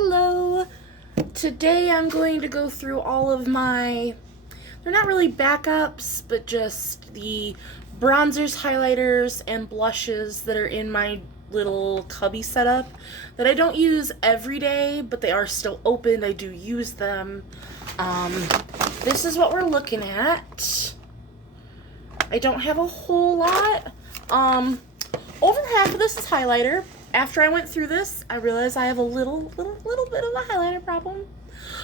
Hello! Today I'm going to go through all of my, they're not really backups, but just the bronzers, highlighters, and blushes that are in my little cubby setup that I don't use every day, but they are still open. I do use them. This is what we're looking at. I don't have a whole lot. Over half of this is highlighter. After I went through this, I realized I have a little bit of a highlighter problem.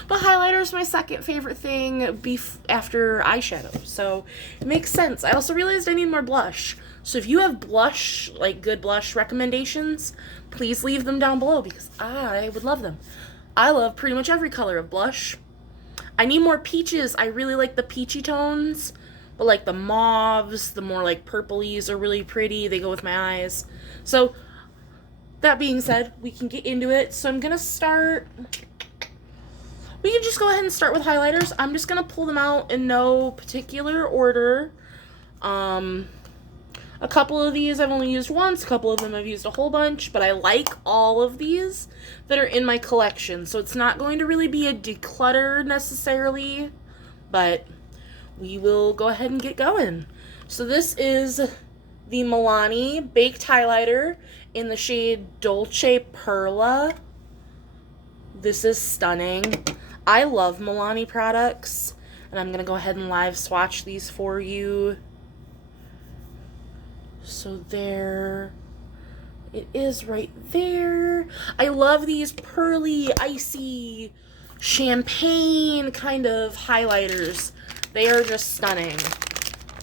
But highlighter is my second favorite thing after eyeshadow, so it makes sense. I also realized I need more blush. So if you have blush, like good blush recommendations, please leave them down below because I would love them. I love pretty much every color of blush. I need more peaches. I really like the peachy tones, but like the mauves, the more like purplies are really pretty. They go with my eyes. So that being said, we can get into it. So I'm gonna start, we can just go ahead and start with highlighters. I'm just gonna pull them out in no particular order. A couple of these I've only used once, a couple of them I've used a whole bunch, but I like all of these that are in my collection. So it's not going to really be a declutter necessarily, but we will go ahead and get going. So this is the Milani Baked Highlighter in the shade Dolce Perla. This is stunning. I love Milani products, and I'm going to go ahead and live swatch these for you. So there it is right there. I love these pearly, icy, champagne kind of highlighters. They are just stunning.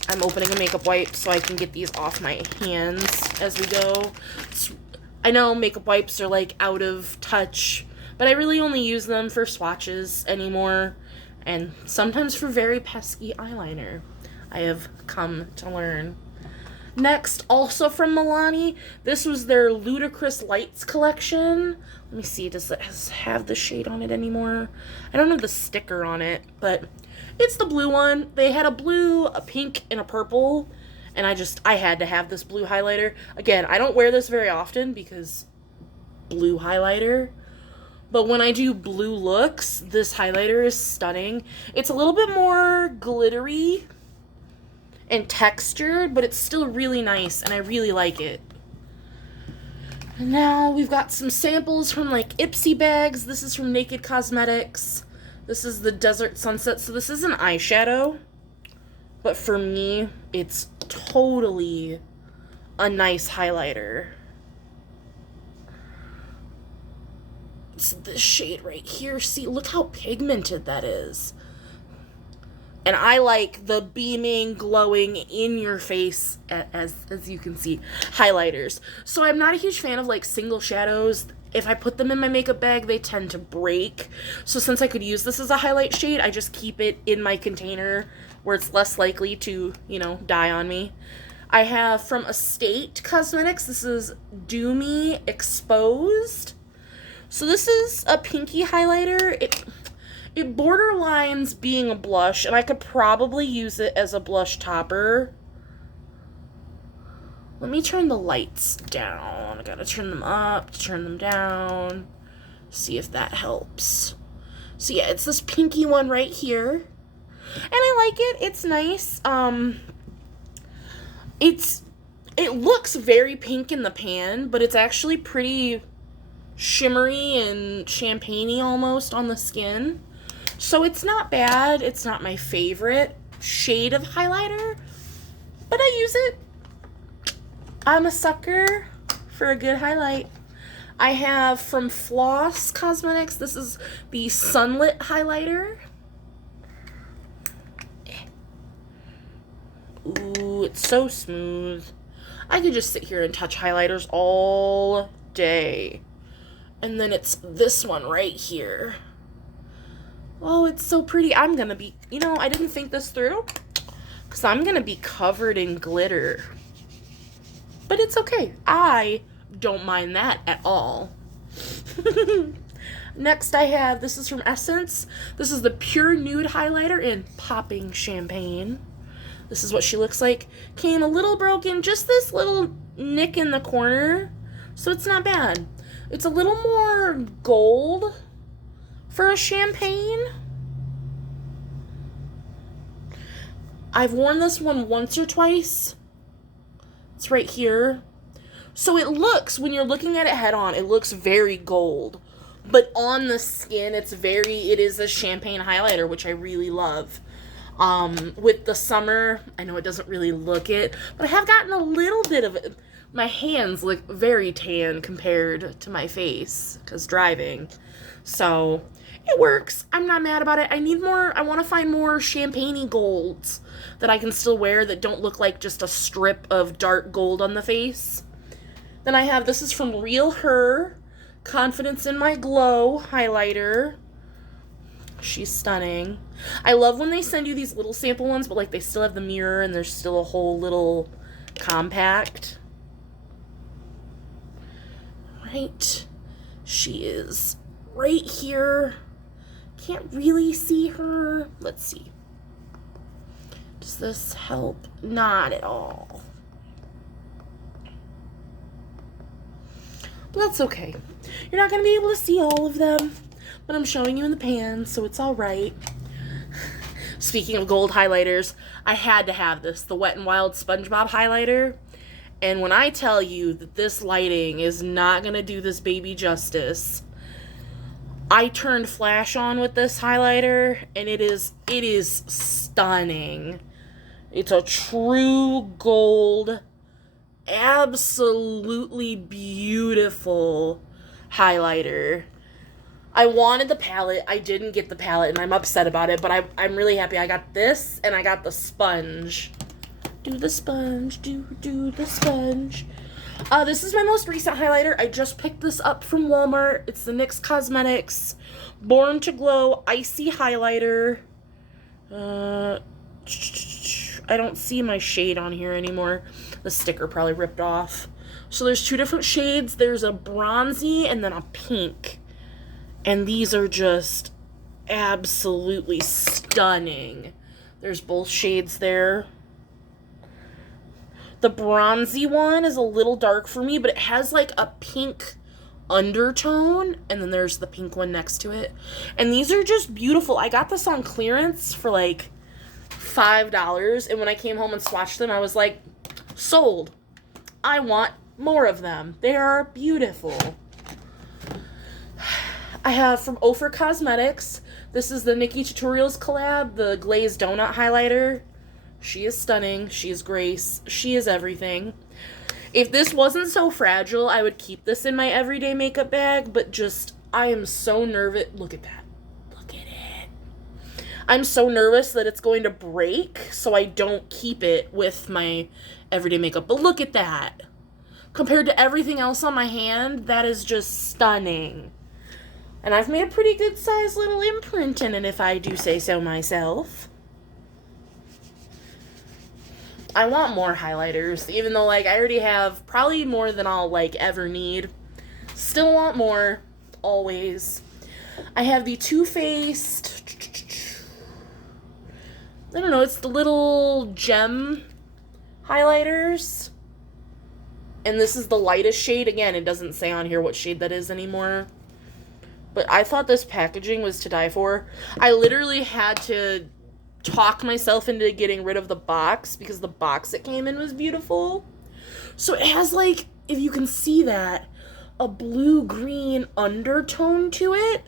I'm opening a makeup wipe so I can get these off my hands as we go. I know makeup wipes are like out of touch, but I really only use them for swatches anymore, and sometimes for very pesky eyeliner, I have come to learn. Next, also from Milani, this was their Ludicrous Lights collection. Let me see, does it have the shade on it anymore? I don't have the sticker on it, but it's the blue one. They had a blue, a pink, and a purple, and I had to have this blue highlighter. Again, I don't wear this very often because blue highlighter, but when I do blue looks, this highlighter is stunning. It's a little bit more glittery and textured, but it's still really nice, and I really like it. And now we've got some samples from like Ipsy bags. This is from Naked Cosmetics. This is the Desert Sunset. So this is an eyeshadow, but for me, it's totally a nice highlighter. It's this shade right here. See, look how pigmented that is. And I like the beaming, glowing, in-your-face, as you can see, highlighters. So I'm not a huge fan of, like, single shadows. If I put them in my makeup bag, they tend to break. So since I could use this as a highlight shade, I just keep it in my container where it's less likely to, you know, die on me. I have from Estate Cosmetics, this is Do Me Exposed. So this is a pinky highlighter. It borderlines being a blush, and I could probably use it as a blush topper. Let me turn the lights down. I gotta turn them up, turn them down. See if that helps. So yeah, it's this pinky one right here. And I like it. It's nice. It looks very pink in the pan, but it's actually pretty shimmery and champagne-y almost on the skin. So it's not bad. It's not my favorite shade of highlighter, but I use it. I'm a sucker for a good highlight. I have from Floss Cosmetics, this is the Sunlit highlighter. Ooh, it's so smooth. I could just sit here and touch highlighters all day. And then it's this one right here. Oh, it's so pretty. I'm gonna be, you know, I didn't think this through, because I'm gonna be covered in glitter. But it's okay. I don't mind that at all. Next I have, this is from Essence. This is the Pure Nude highlighter in Popping Champagne. This is what she looks like. Came a little broken, just this little nick in the corner, so it's not bad. It's a little more gold for a champagne. I've worn this one once or twice. It's right here. So it looks, when you're looking at it head on, it looks very gold. But on the skin, it is a champagne highlighter, which I really love. With the summer, I know it doesn't really look it, but I have gotten a little bit of it. My hands look very tan compared to my face, because driving. So, it works. I'm not mad about it. I want to find more champagne-y golds that I can still wear that don't look like just a strip of dark gold on the face. Then I have, this is from Real Her, Confidence in My Glow highlighter. She's stunning. I love when they send you these little sample ones, but like they still have the mirror and there's still a whole little compact. Right. She is right here. Can't really see her. Let's see. Does this help? Not at all. But that's okay. You're not going to be able to see all of them, but I'm showing you in the pan, so it's all right. Speaking of gold highlighters, I had to have this, the Wet n Wild SpongeBob highlighter. And when I tell you that this lighting is not going to do this baby justice, I turned flash on with this highlighter, and it is stunning. It's a true gold, absolutely beautiful highlighter. I wanted the palette. I didn't get the palette, and I'm upset about it, but I'm really happy. I got this, and I got the sponge. Do the sponge, do the sponge. This is my most recent highlighter. I just picked this up from Walmart. It's the NYX Cosmetics Born to Glow Icy Highlighter. I don't see my shade on here anymore. The sticker probably ripped off. So there's two different shades. There's a bronzy and then a pink. And these are just absolutely stunning. There's both shades there. The bronzy one is a little dark for me, but it has like a pink undertone. And then there's the pink one next to it. And these are just beautiful. I got this on clearance for like $5. And when I came home and swatched them, I was like, sold. I want more of them. They are beautiful. I have from Ophir Cosmetics. This is the Nikki Tutorials collab, the Glazed Donut Highlighter. She is stunning. She is grace. She is everything. If this wasn't so fragile, I would keep this in my everyday makeup bag, but just, I am so nervous. Look at that. Look at it. I'm so nervous that it's going to break, so I don't keep it with my everyday makeup. But look at that. Compared to everything else on my hand, that is just stunning. And I've made a pretty good sized little imprint in it, if I do say so myself. I want more highlighters, even though, like, I already have probably more than I'll, like, ever need. Still want more, always. I have the Too Faced, I don't know, it's the little gem highlighters. And this is the lightest shade. Again, it doesn't say on here what shade that is anymore. But I thought this packaging was to die for. I literally had to talk myself into getting rid of the box because the box it came in was beautiful. So it has, like, if you can see that, a blue-green undertone to it,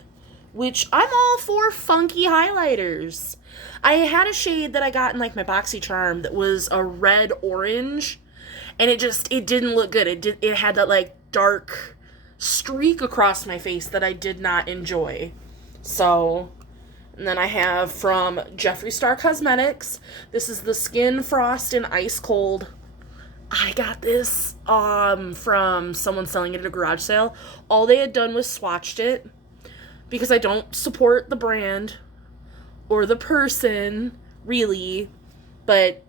which I'm all for funky highlighters. I had a shade that I got in, like, my BoxyCharm that was a red-orange, and it didn't look good. It had that, like, dark streak across my face that I did not enjoy. So, and then I have from Jeffree Star Cosmetics, this is the Skin Frost in Ice Cold. I got this from someone selling it at a garage sale. All they had done was swatched it because I don't support the brand or the person, really, but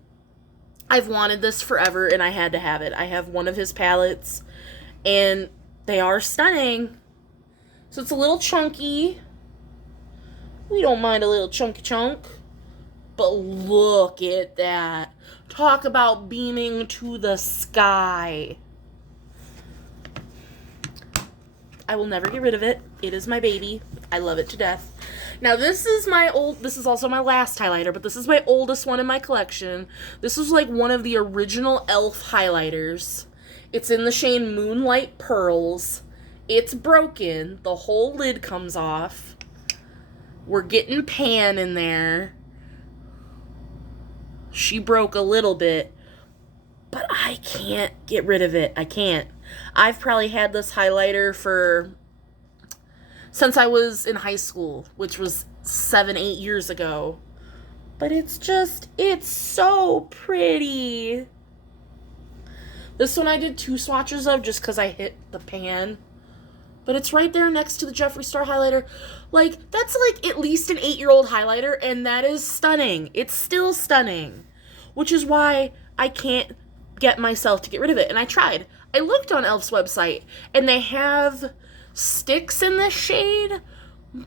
I've wanted this forever and I had to have it. I have one of his palettes and they are stunning. So it's a little chunky. We don't mind a little chunky chunk. But look at that. Talk about beaming to the sky. I will never get rid of it. It is my baby. I love it to death. Now, this is also my last highlighter, but this is my oldest one in my collection. This is like one of the original e.l.f. highlighters. It's in the shade Moonlight Pearls. It's broken. The whole lid comes off. We're getting pan in there. She broke a little bit, but I can't get rid of it. I can't. I've probably had this highlighter since I was in high school, which was 7-8 years ago. But it's so pretty. This one I did 2 swatches of just because I hit the pan. But it's right there next to the Jeffree Star highlighter. Like, that's like at least an 8-year-old highlighter, and that is stunning. It's still stunning. Which is why I can't get myself to get rid of it. And I tried. I looked on e.l.f.'s website, and they have sticks in this shade,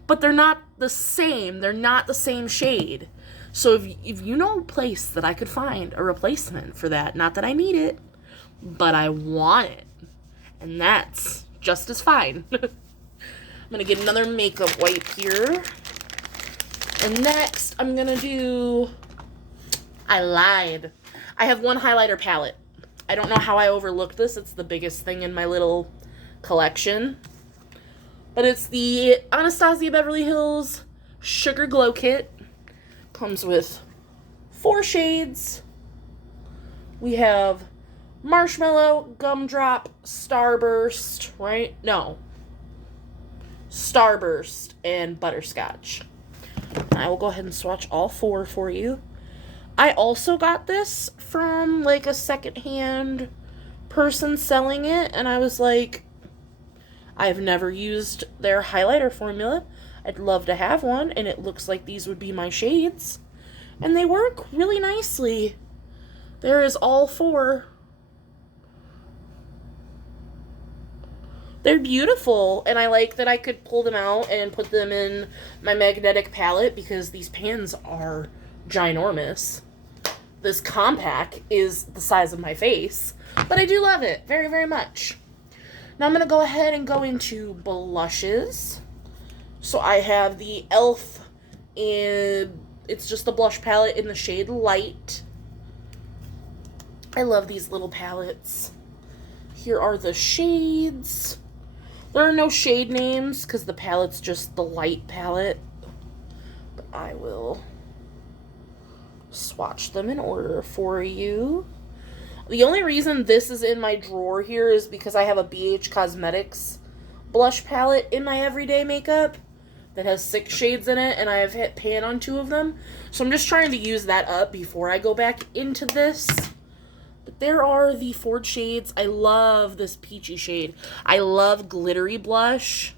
but they're not the same. They're not the same shade. So if you know a place that I could find a replacement for that, not that I need it, but I want it, and that's just as fine. I'm going to get another makeup wipe here. And next, I'm going to do... I lied. I have one highlighter palette. I don't know how I overlooked this. It's the biggest thing in my little collection. But it's the Anastasia Beverly Hills Sugar Glow Kit. Comes with 4 shades. We have Marshmallow, Gumdrop, Starburst, right? No. Starburst and Butterscotch. I will go ahead and swatch all 4 for you. I also got this from like a secondhand person selling it, and I was like, I've never used their highlighter formula. I'd love to have one, and it looks like these would be my shades. And they work really nicely. There is all 4. They're beautiful, and I like that I could pull them out and put them in my magnetic palette because these pans are ginormous. This compact is the size of my face, but I do love it very, very much. Now I'm going to go ahead and go into blushes. So I have the e.l.f. It's just a blush palette in the shade Light. I love these little palettes. Here are the shades. There are no shade names because the palette's just the Light palette. But I will swatch them in order for you. The only reason this is in my drawer here is because I have a BH Cosmetics blush palette in my everyday makeup that has 6 shades in it, and I have hit pan on 2 of them. So I'm just trying to use that up before I go back into this. But there are the 4 shades. I love this peachy shade. I love glittery blush,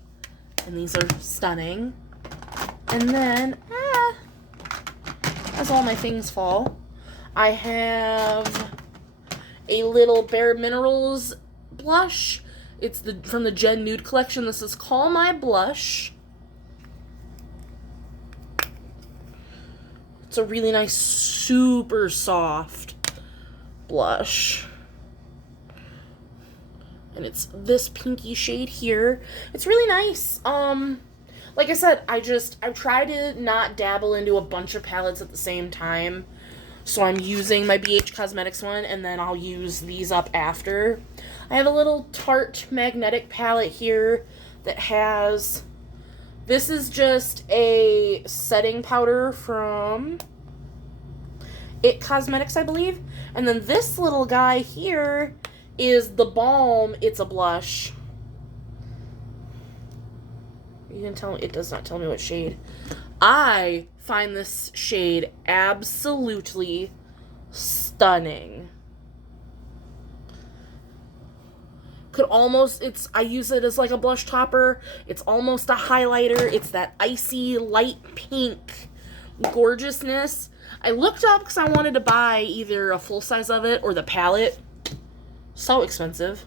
and these are stunning. And then, as all my things fall, I have a little Bare Minerals blush. It's from the Gen Nude collection. This is Call My Blush. It's a really nice, super soft blush. And it's this pinky shade here. It's really nice. Like I said, I try to not dabble into a bunch of palettes at the same time. So I'm using my BH Cosmetics one, and then I'll use these up after. I have a little Tarte magnetic palette here that has... This is just a setting powder from IT Cosmetics, I believe. And then this little guy here is the balm. It's a blush. You can tell it does not tell me what shade. I find this shade absolutely stunning. I use it as like a blush topper. It's almost a highlighter. It's that icy light pink gorgeousness. I looked up because I wanted to buy either a full size of it or the palette. So expensive.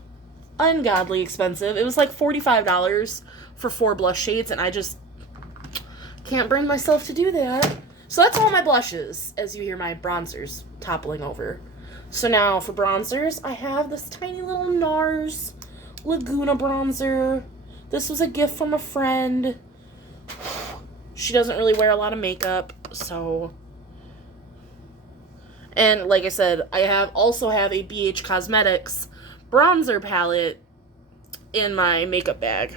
Ungodly expensive. It was like $45 for 4 blush shades, and I just can't bring myself to do that. So that's all my blushes, as you hear my bronzers toppling over. So now for bronzers, I have this tiny little NARS Laguna bronzer. This was a gift from a friend. She doesn't really wear a lot of makeup, so... And like I said, I also have a BH Cosmetics bronzer palette in my makeup bag,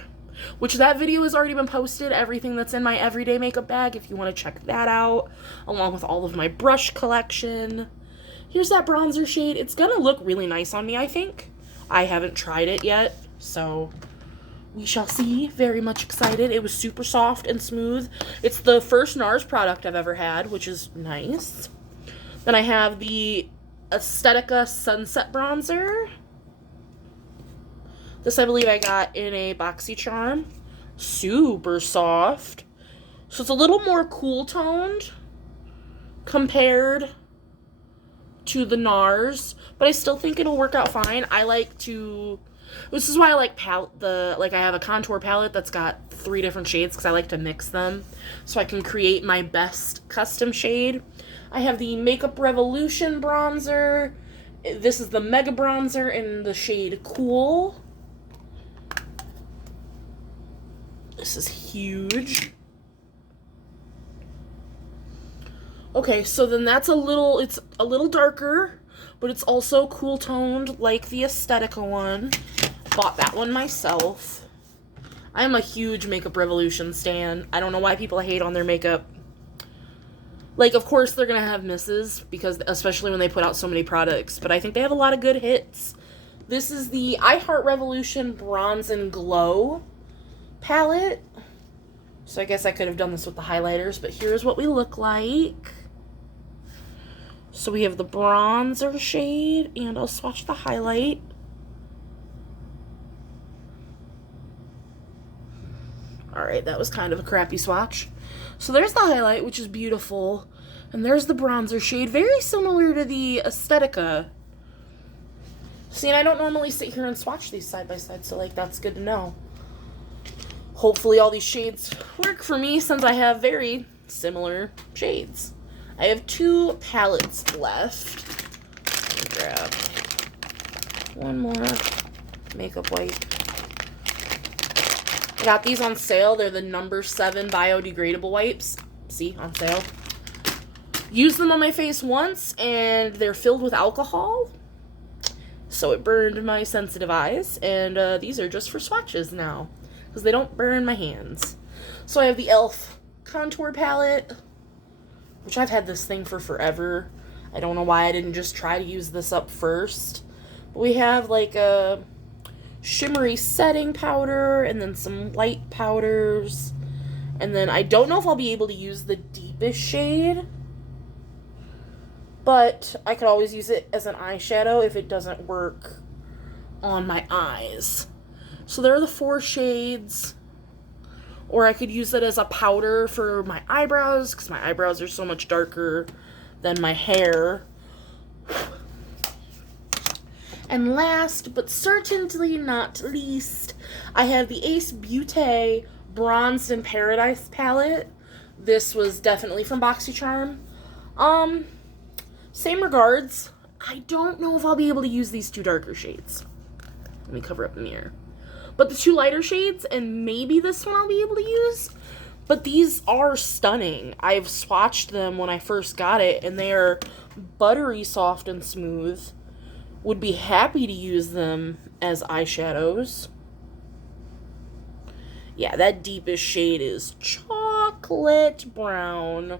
which that video has already been posted, everything that's in my everyday makeup bag, if you want to check that out, along with all of my brush collection. Here's that bronzer shade. It's gonna look really nice on me, I think. I haven't tried it yet, so we shall see. Very much excited. It was super soft and smooth. It's the first NARS product I've ever had, which is nice. Then I have the Aesthetica Sunset Bronzer. This I believe I got in a BoxyCharm. Super soft. So it's a little more cool toned compared to the NARS, but I still think it'll work out fine. I like to... This is why I like I have a contour palette that's got 3 different shades because I like to mix them so I can create my best custom shade. I have the Makeup Revolution bronzer. This is the Mega Bronzer in the shade Cool. This is huge. Okay, so then it's a little darker, but it's also cool toned like the Aesthetica one. Bought that one myself. I'm a huge Makeup Revolution stan. I don't know why people hate on their makeup. Like, of course they're gonna have misses, because especially when they put out so many products, but I think they have a lot of good hits. This is the I Heart Revolution Bronze and Glow palette. So I guess I could have done this with the highlighters, but here's what we look like. So we have the bronzer shade, and I'll swatch the highlight. Alright, that was kind of a crappy swatch. So there's the highlight, which is beautiful. And there's the bronzer shade, very similar to the Aesthetica. See, and I don't normally sit here and swatch these side by side, so like that's good to know. Hopefully all these shades work for me since I have very similar shades. I have 2 palettes left. Grab one more makeup wipe. I got these on sale. They're the number 7 biodegradable wipes. See, on sale. Used them on my face once, and they're filled with alcohol. So it burned my sensitive eyes, and these are just for swatches now, because they don't burn my hands. So I have the e.l.f. contour palette, which I've had this thing for forever. I don't know why I didn't just try to use this up first. But we have like a shimmery setting powder, and then some light powders. And then I don't know if I'll be able to use the deepest shade, but I could always use it as an eyeshadow if it doesn't work on my eyes. So there are the 4 shades. Or I could use it as a powder for my eyebrows, because my eyebrows are so much darker than my hair. And last, but certainly not least, I have the Ace Beauté Bronzed in Paradise palette. This was definitely from BoxyCharm. Same regards. I don't know if I'll be able to use these 2 darker shades. Let me cover up the mirror. But the 2 lighter shades, and maybe this one I'll be able to use. But these are stunning. I've swatched them when I first got it, and they are buttery soft and smooth. Would be happy to use them as eyeshadows. Yeah, that deepest shade is chocolate brown.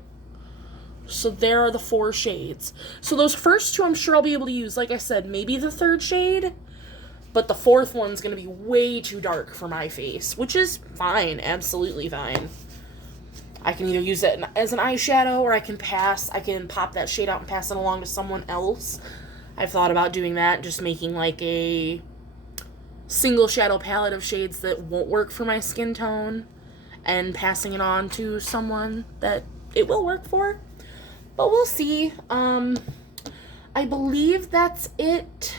So there are the 4 shades. So those first 2 I'm sure I'll be able to use. Like I said, maybe the 3rd shade. But the 4th one's going to be way too dark for my face, which is fine, absolutely fine. I can either use it as an eyeshadow, or I can pop that shade out and pass it along to someone else. I've thought about doing that, just making like a single shadow palette of shades that won't work for my skin tone, and passing it on to someone that it will work for. But we'll see. I believe that's it.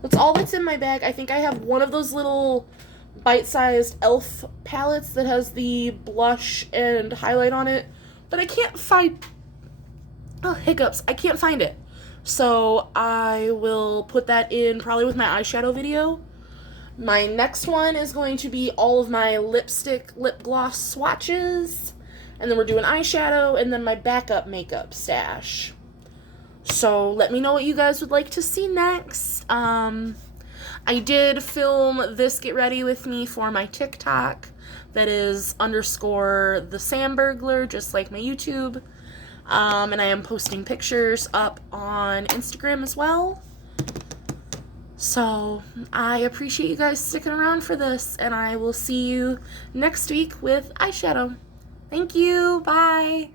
That's all that's in my bag. I think I have one of those little bite-sized e.l.f. palettes that has the blush and highlight on it, but I can't find... Oh, hiccups. I can't find it. So I will put that in probably with my eyeshadow video, My next one is going to be all of my lipstick, lip gloss swatches. And then we're doing eyeshadow, and then my backup makeup stash. So let me know what you guys would like to see next. I did film this Get Ready With Me for my TikTok. That is _ the Sandburglar, just like my YouTube. And I am posting pictures up on Instagram as well. So I appreciate you guys sticking around for this, and I will see you next week with eyeshadow. Thank you. Bye.